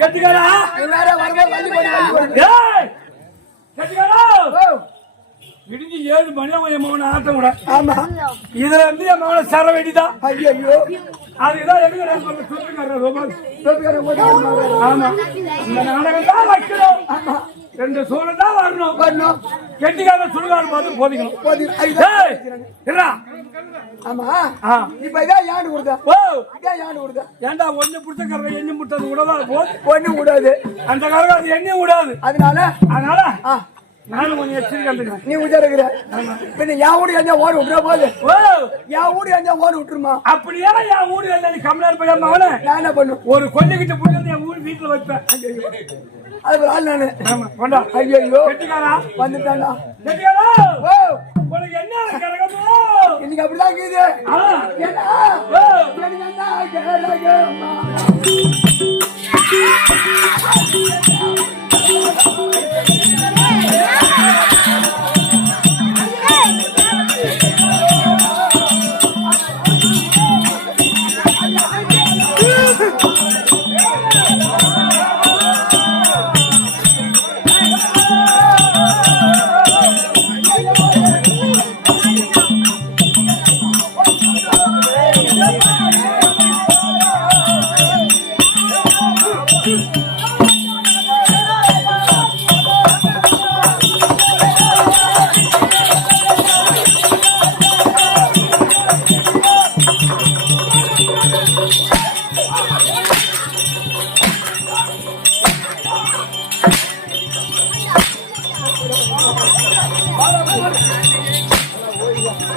கெட்டிக்காரா வேற வரும்போது வண்டி போட்டு ஏய் கெட்டிக்காரா விடிஞ்சு 7 மணி என் மகனை ஆட்டம் விட. ஆமா இதுல இருந்து என் மகனை சர வேண்டிதான். ஐயோ அதுதான் எதுக்கு சொல்லுங்க. ஆமா இந்த நாடகம் தான் வைக்கணும். ஆமா 2 சூழல் தான் வரணும். கெட்டிக்காரன் சுடுகாடு பார்த்து போதிக்கணும். ஆமா இப்ப இதான் யாண்டு கொடுத்தா இதான் யாண்டு கொடுத்தா ஏன்டா ஒண்ணு பிடிச்ச கரவை எண்ணி முட்டது விடலாம் போது ஒண்ணு விடாது அந்த கரவை அது எண்ணி விடாது. அதனால நானும் கொஞ்சம் எச்சரிக்கை. நீ உஜாருக்கிற பின்ன என் ஊடு எஞ்சா ஓடி விட்டுற போது என் ஊடு எஞ்சா ஓடி விட்டுருமா? அப்படியே என் ஊடு எல்லாம் கம்மியார் போய் அவன நான் என்ன பண்ணும் ஒரு கொல்லிக்கிட்ட போட்டு என் ஊர் வீட்டுல வைப்பேன். அது ஒரு ஆள் நானு. கொண்டா ஐயோ கெட்டிக்காரா வந்துட்டாண்டா. கெட்டிக்காரா உனக்கு என்ன கிடக்கமோ இன்னைக்கு அப்படிதான் இருக்குது. என்ன